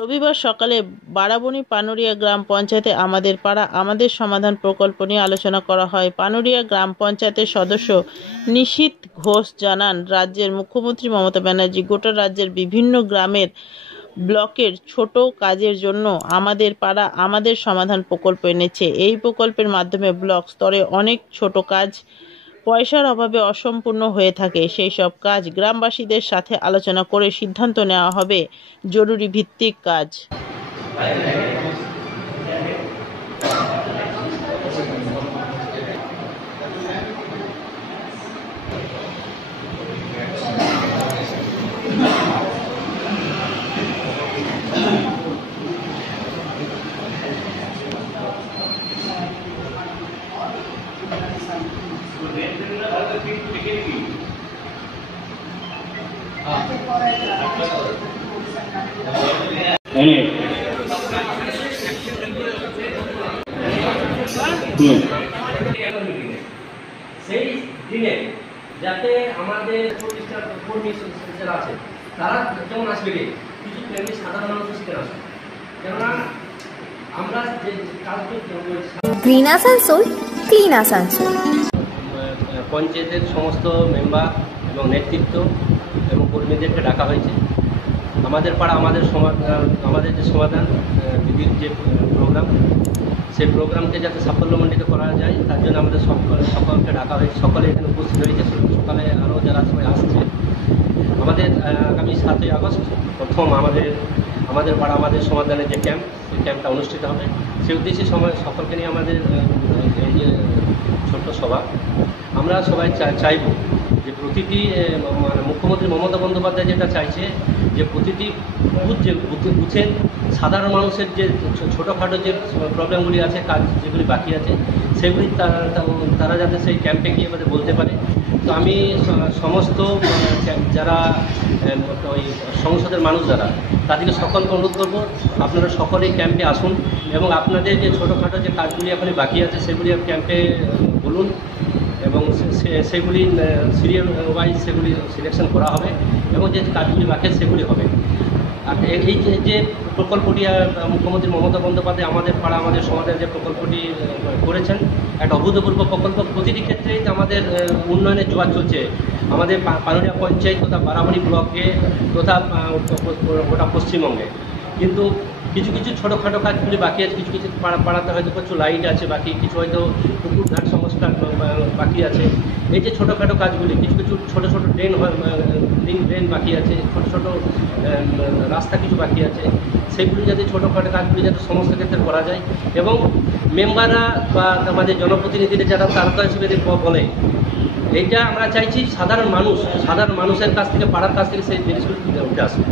রবিবার সকালে বারাবণী পানুরিয়া গ্রাম পঞ্চায়েতে আমাদের পাড়া আমাদের সমাধান প্রকল্প নিয়ে আলোচনা করা হয়। পানুরিয়া গ্রাম পঞ্চায়েতের সদস্য নিশীথ ঘোষ জানান, রাজ্যের মুখ্যমন্ত্রী মমতা ব্যানার্জি গোটা রাজ্যের বিভিন্ন গ্রামের ব্লকের ছোট কাজের জন্য আমাদের পাড়া আমাদের সমাধান প্রকল্প এনেছে। এই প্রকল্পের মাধ্যমে ব্লক স্তরে অনেক ছোট কাজ পয়সার অভাবে অসম্পূর্ণ হয়ে থাকে। সেই সব কাজ গ্রামবাসীদের সাথে আলোচনা করে সিদ্ধান্ত নেওয়া হবে জরুরি ভিত্তিক কাজ। সেই দিনে যাতে আমাদের প্রতিষ্ঠান কর্মী যারা আছে তারা যেমন আসবে কিছু তেমনি সাধারণ মানুষ শিখে আসবে, কেননা আমরা যে গ্রিন আসানসোল ক্লিন আসানসোল পঞ্চায়েতের সমস্ত মেম্বার এবং নেতৃত্ব এবং কর্মীদেরকে ডাকা হয়েছে। আমাদের পাড়া আমাদের যে সমাধান দিদির যে প্রোগ্রাম, সেই প্রোগ্রামকে যাতে সাফল্যমণ্ডিত করা যায় তার জন্য আমাদের সকলকে ডাকা হয়েছে। সকলে এখানে উপস্থিত হয়েছে। সকালে আরও যারা সবাই আসছে। আমাদের আগামী 7ই আগস্ট প্রথম আমাদের পাড়া আমাদের সমাধানের যে ক্যাম্প, সেই ক্যাম্পটা অনুষ্ঠিত হবে। সেই উদ্দেশ্যে সকলকে নিয়ে আমাদের এই যে ছোট্ট সভা। আমরা সবাই চাইব যে প্রতিটি মুখ্যমন্ত্রী মমতা বন্দ্যোপাধ্যায় যেটা চাইছে যে প্রতিটি বুথের সাধারণ মানুষের যে ছোটোখাটো যে প্রবলেমগুলি আছে, কাজ যেগুলি বাকি আছে, সেগুলি তারা যাতে সেই ক্যাম্পে গিয়ে আমাদের বলতে পারে। তো আমি সমস্ত যারা ওই সংসদের মানুষ যারা, তাদেরকে সকলকে অনুরোধ করবো আপনারা সকলেই ক্যাম্পে আসুন এবং আপনাদের যে ছোটোখাটো যে কাজগুলি এখন বাকি আছে সেগুলি ক্যাম্পে বলুন এবং সেগুলি সিরিয়াল ওয়াইজ সেগুলি সিলেকশন করা হবে এবং যে কাজগুলি বাকি সেগুলি হবে। আর এই যে প্রকল্পটি মুখ্যমন্ত্রী মমতা বন্দ্যোপাধ্যায় আমাদের পাড়া আমাদের সমাজের যে প্রকল্পটি করেছেন, একটা অভূতপূর্ব প্রকল্প। প্রতিটি ক্ষেত্রেই আমাদের উন্নয়নের জোয়ার চলছে। আমাদের পানুরিয়া পঞ্চায়েত তথা বারাবণী ব্লকে তথা গোটা পশ্চিমবঙ্গে, কিন্তু কিছু কিছু ছোটোখাটো কাজগুলি বাকি আছে। কিছু কিছু পাড়াতে হয়তো প্রচুর লাইট আছে বাকি, কিছু হয়তো পুকুর ঘাট সংস্কার বাকি আছে। এই যে ছোটোখাটো কাজগুলি, কিছু কিছু ছোটো ছোটো ড্রেন বাকি আছে, ছোটো ছোটো রাস্তা কিছু বাকি আছে, সেগুলি যাতে ছোটোখাটো কাজগুলি যাতে সমস্ত ক্ষেত্রে করা যায় এবং মেম্বাররা বা আমাদের জনপ্রতিনিধিরা যারা তারকা হিসেবে বলে, এইটা আমরা চাইছি সাধারণ মানুষের কাছ থেকে, পাড়ার কাছ থেকে সেই জিনিসগুলি উঠে আসবে।